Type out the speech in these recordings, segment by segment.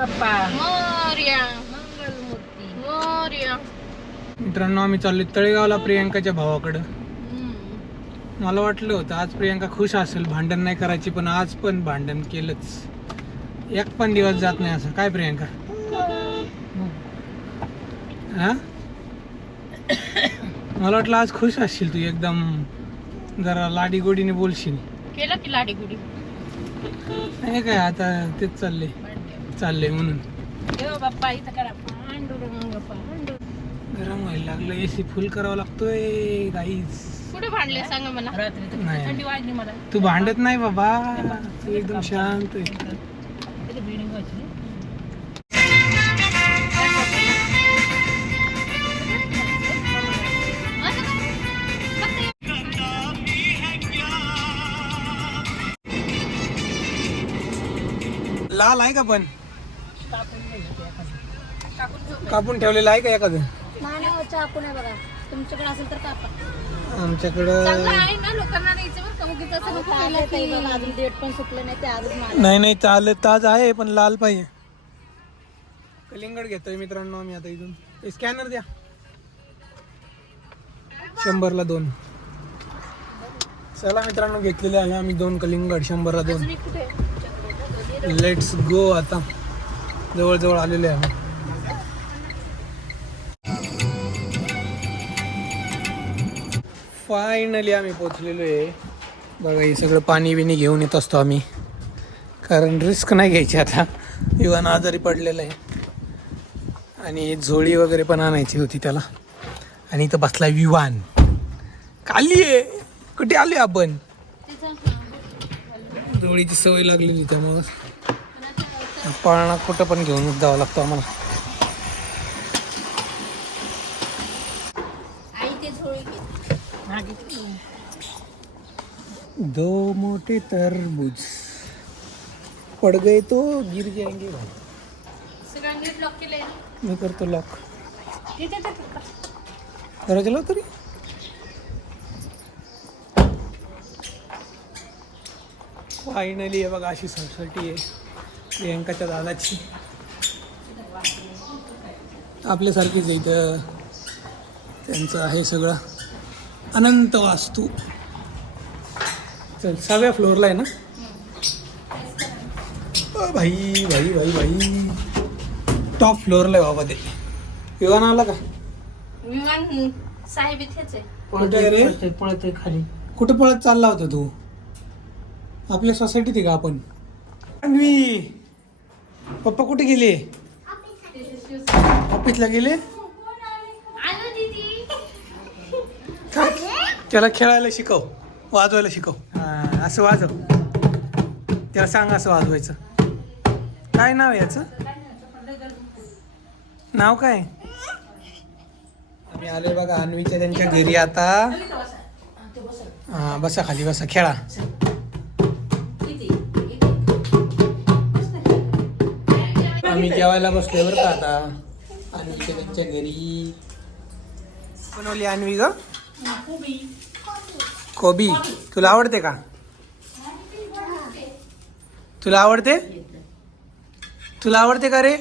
बाप्पा मोरया, मंगलमूर्ती मोरया. मित्रांनो, आम्ही चाललोय तळेगावला प्रियांकाच्या भावाकडं. मला वाटलं होतं आज प्रियांका खुश असेल, भांडण नाही करायची, पण आज पण भांडण केलंच. एक पण दिवस जात नाही असं. काय प्रियांका? हा, मला वाटलं आज खुश असशील तू, एकदम जरा लाडी गोडीने बोलशील. केलं की लाडी गुडी. नाही काय, आता तेच चाललंय म्हणून. बाप्पा इथं करा पांडुरंग पांडुरंग. गरम व्हायला लागलं, एसी फुल करावा लागतोय गाईज. कुठे भांडले सांगा मला. रात्री नाही. थंडी वाजली मला. तू भांडत नाही बाबा, तू एकदम शांत आहे. लाल आहे का पण कापून ठेवलेला आहे का एखादं? चाकू नाही बघा, तुमच्याकडे असेल तर कापा. आमच्याकडं आहे ना, लोकांना द्यायचं बरं का. मग तिथं असं नको केलं की अजून डेट पण सुटलं नाही, ते आजच नाही चालत, ताज आहे पण लाल पाहिजे. कलिंगड घेतोय मित्रांनो आम्ही आता इथून. स्कॅनर द्या, 100ला 2. चला मित्रांनो, घेतलेले आहे आम्ही 2 कलिंगड, 100ला 2. Let's go. आता जवळ आलेले आहे. फायनली आम्ही पोचलेलो आहे. बघा, हे सगळं पाणी बिणी घेऊन येत असतो आम्ही, कारण रिस्क नाही घ्यायची. आता विवान आजारी पडलेलं आहे आणि झोळी वगैरे पण आणायची होती त्याला. आणि इथं बसला विवान. खाली आहे. कुठे आलोय आपण? झोळीची सवय लागलेली त्यामुळं पाळणा कुठं पण घेऊन जावं लागतं आम्हाला. दो मोठे तरबूज पड गए तो गिर जाएंगे भाई. सगळ्यांनी लॉक केलंय. मी करतो लॉक. जरा चला तरी. फायनली आहे बघा, अशी सोसायटी आहे प्रियांकाच्या दादाची. आपल्यासारखीच आहे इथं. त्यांचं आहे सगळं अनंत वास्तू. चल, 6व्या फ्लोअरला आहे ना. भाई भाई भाई भाई, टॉप फ्लोअरला आहे बाबा ते. विमान आला का? विमान साहेब इथेच आहे. पळत रे खाली. कुठं पळत चालला होता तू? आपल्या सोसायटीत आहे का आपण? अन्वी, पप्पा कुठे गेले? ऑफिसला गेले. काय? त्याला खेळायला शिकव, वाजवायला शिकव. हा, असं वाजव. त्याला सांग असं वाजवायचं. काय नाव आहे याचं? नाव काय? आम्ही आलोय बघा अन्वीच्या त्यांच्या घरी आता. हा, बसा खाली, बसा, खेळा. आम्ही जेवायला बसलोय बरं का आता अन्वीच्या त्यांच्या घरी. बनवली अन्वी ग कोबी. तुला आवडते का? तुला आवडते? तुला आवडते का रे?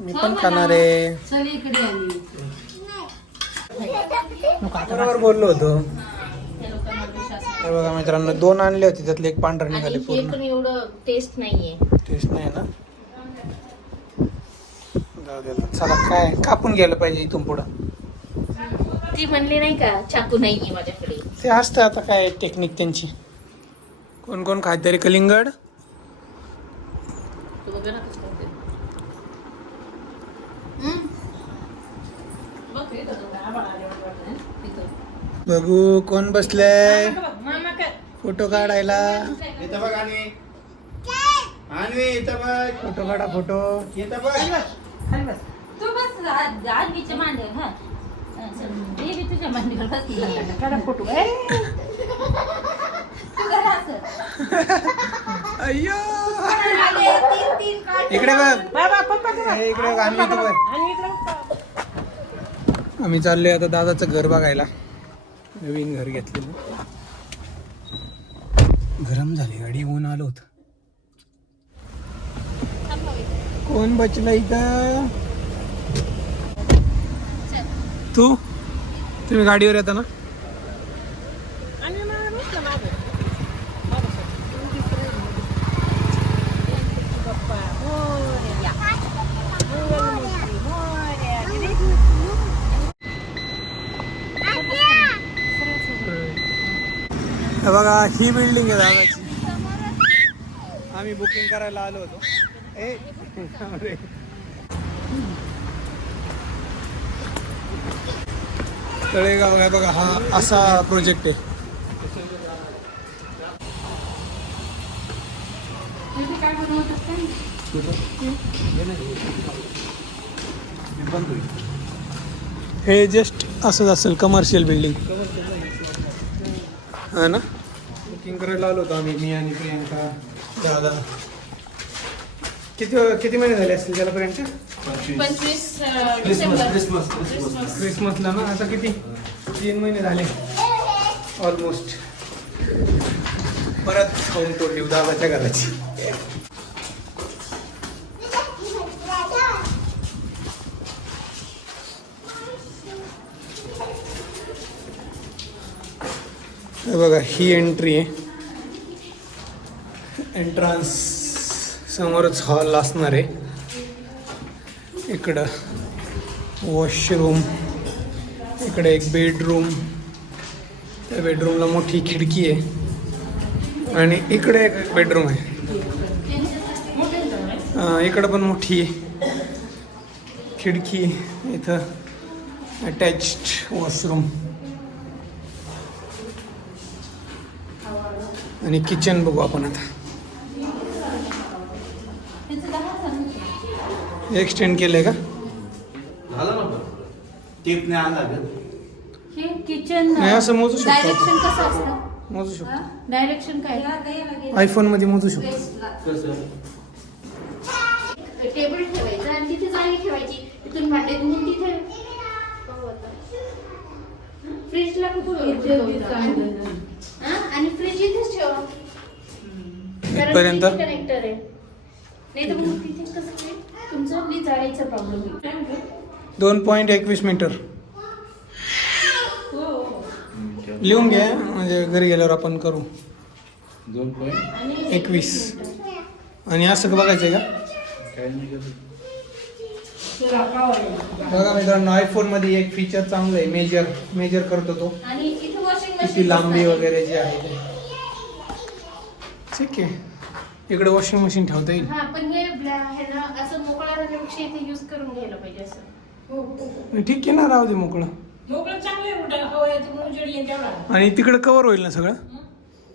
मी पण खाणार आहे. बरोबर बोललो होतो. बघा मित्रांनो, 2 आणले होते, त्यातले एक पांढरा निघाले. पूर्ण पण एवढं टेस्ट नाहीये. टेस्ट नाही ना. जाऊ दे. चला, काय कापून घ्यायला पाहिजे इथून पुढं. ती म्हणली नाही का चाकू नाहीये माझ्याकडे. ते असतं आता, काय टेक्निक त्यांची. कोण कोण खात तरी कलिंगड. तू बघ ना कसं करते. बघू कोण बसलंय फोटो काढायला. फोटो काढा, फोटो. तू बस आणखीच्या मांडीवर. हा, बेबी तुझ्या मांडीवर बस. काढा फोटो. अय्यो, इकडे बघ. इकडे बघ, आणली तू बघ. आम्ही चाललोय आता दादाचं घर बघायला. नवीन घर घेतलेलं. गरम झाली गाडी, ऊन आलो होत. कोण बचला इथं? तू? तुम्ही गाडीवर येता ना? हे बघा, ही बिल्डिंग आहे दादाची. आम्ही बुकिंग करायला आलो होतो. अरे तळेगाव आहे बघा, हा असा प्रोजेक्ट आहे. हे जस्ट असंच असेल, कमर्शियल बिल्डिंग हा ना. बुकिंग करायला आलो होतो आम्ही, मी आणि प्रियांका, दादा. किती महिने झाले असतील त्याला प्रियांका? 25 क्रिसमसला ना. आता किती 3 महिने झाले ऑलमोस्ट. परत होम तोडली दादाच्या घराची. हे बघा, ही एंट्री आहे. एंट्रान्स समोरच हॉल असणार आहे. इकडं वॉशरूम, इकडे एक बेडरूम, त्या बेडरूमला मोठी खिडकी आहे आणि इकडे एक बेडरूम आहे. इकडं पण मोठी खिडकी. इथं अटॅच्ड वॉशरूम आणि किचन बघू आपण आता. एक्सटेंड केलंय का? टेपने आणला का? हे किचन नाही, असं मोजू शकतो. डायरेक्शन कसं असतं? मोजू शकतो. डायरेक्शन काय? आयफोन मध्ये मोजू शकतो. कसं? टेबल ठेवायचं आणि तिथे जाळी ठेवायची. तिथून भांडे धुवून तिथे फ्रीजला आणि फ्रीज इथेच ठेवा. इथपर्यंत कनेक्टर आहे. नाही तर मग तिथे कसं काय तुमचं जाळीचा प्रॉब्लेम होईल. 2.21 मीटर लिहून घ्या, म्हणजे घरी गेल्यावर आपण करू. 2.21. आणि असं बघायचंय का? बघा मित्रांनो, आयफोन मध्ये एक फीचर चांगलं आहे, मेजर करतो तो आणि इथे वॉशिंग किती लांबी वगैरे जे आहे ते. ठीक आहे, इकडे वॉशिंग मशीन ठेवता येईल. हा, पण हे आहे ना, असं मोकळा राहण्यापेक्षा इथे यूज करून घ्यायला पाहिजे असं. ठीक आहे ना, राहू दे मोकळं. आणि तिकडे कव्हर होईल ना सगळं.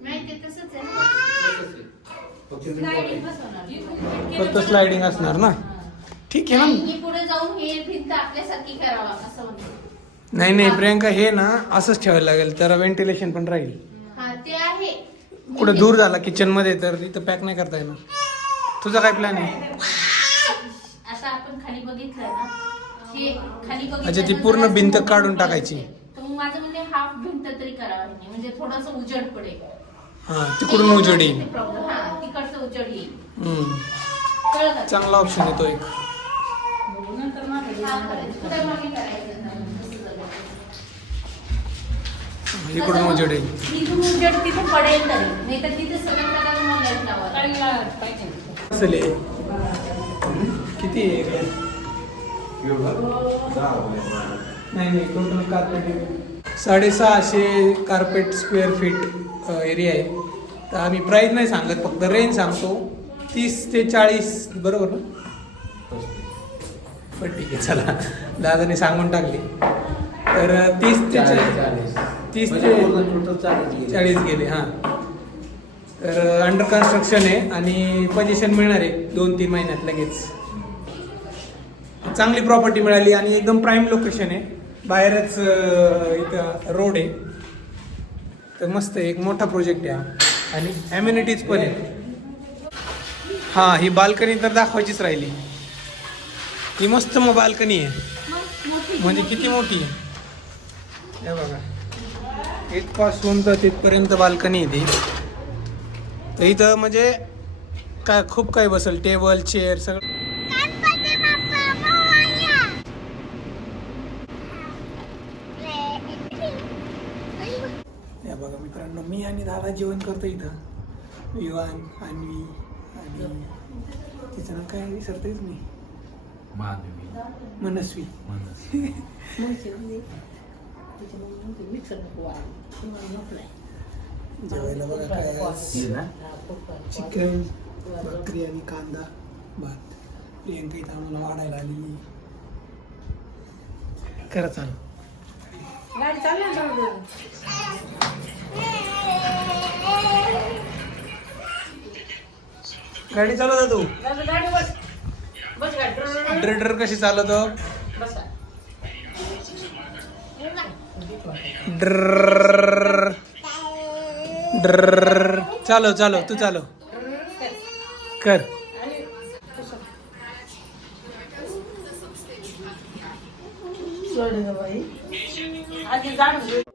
नाही ते तसंच आहे ना. फक्त स्लायडिंग असणार ना. ठीक आहे ना. आणि पुढे जाऊन हे भिंत आपल्यासारखी करावा असं म्हणतो. नाही प्रियंका, हे ना असंच ठेवायला लागेल, तर व्हेंटिलेशन पण राहील. हा ते आहे. कुठं दूर झाला किचन मध्ये तर तिथं पॅक नाही करता येणार. तुझा काय प्लॅन आहे? आता आपण खाली बघितलं ना, हे खाली बघितलं. अच्छा, ती पूर्ण भिंत काढून टाकायची. तर मग माझं म्हणजे हाफ भिंत तरी करावं, म्हणजे थोडंसं उजेड पडेल. हा, तिकडून उजेड येईल. प्रॉब्लेम. हा, तिकडचं उजेड येईल. हम्म, कळलं? चांगला ऑप्शन आहे तो एक. पुढे मागे करायचं. इकडून उजेड येईल. तिथून उजेड तिथे पडेल तरी, नाही तर तिथे सगळं करायला मग लाईट लावायला. असेल हे. किती आहे? नाही total carpet 650 carpet square feet area आहे. तर आम्ही प्राईस नाही सांगत, फक्त रेंज सांगतो. 30 ते 40 बरोबर ना? पण ठीक आहे, चला, दादाने सांगून टाकली. तर 30 ते 40 गेले. हां, तर अंडर कन्स्ट्रक्शन आहे आणि पोझिशन मिळणार आहे 2-3 महिन्यात लगेच. चांगली प्रॉपर्टी मिळाली आणि एकदम प्राईम लोकेशन आहे. बाहेरच इथं रोड आहे. तर मस्त आहे, एक मोठा प्रोजेक्ट आहे हा. आणि ॲम्युनिटीज पण आहे. हां, ही बाल्कनी तर दाखवायचीच राहिली. ही मस्त मग बाल्कनी आहे, म्हणजे किती मोठी आहे हे बघा. इथपासून तर तिथपर्यंत बाल्कनी आहे ती. तर इथं म्हणजे काय खूप काही बसेल, टेबल चेअर सगळं. या बघा मित्रांनो, मी आणि दादा जेवण करतो इथं. विवान अन्वी आणि तिचं नाव काय विसरतेच मी, मनस्वी. जेवायला बघा काय चिकन, भाकरी आणि कांदा भात. प्रियंका इथं आम्हाला वाढायला आलेली. खरं चालू गाडी चालू गाडी चालवता तू? गाडी बस बस गाडी ड्रेडर कशी चालवतो? बसा ड्रर ड्रर. चालव चालव, तू चालव कर. आधी जाणून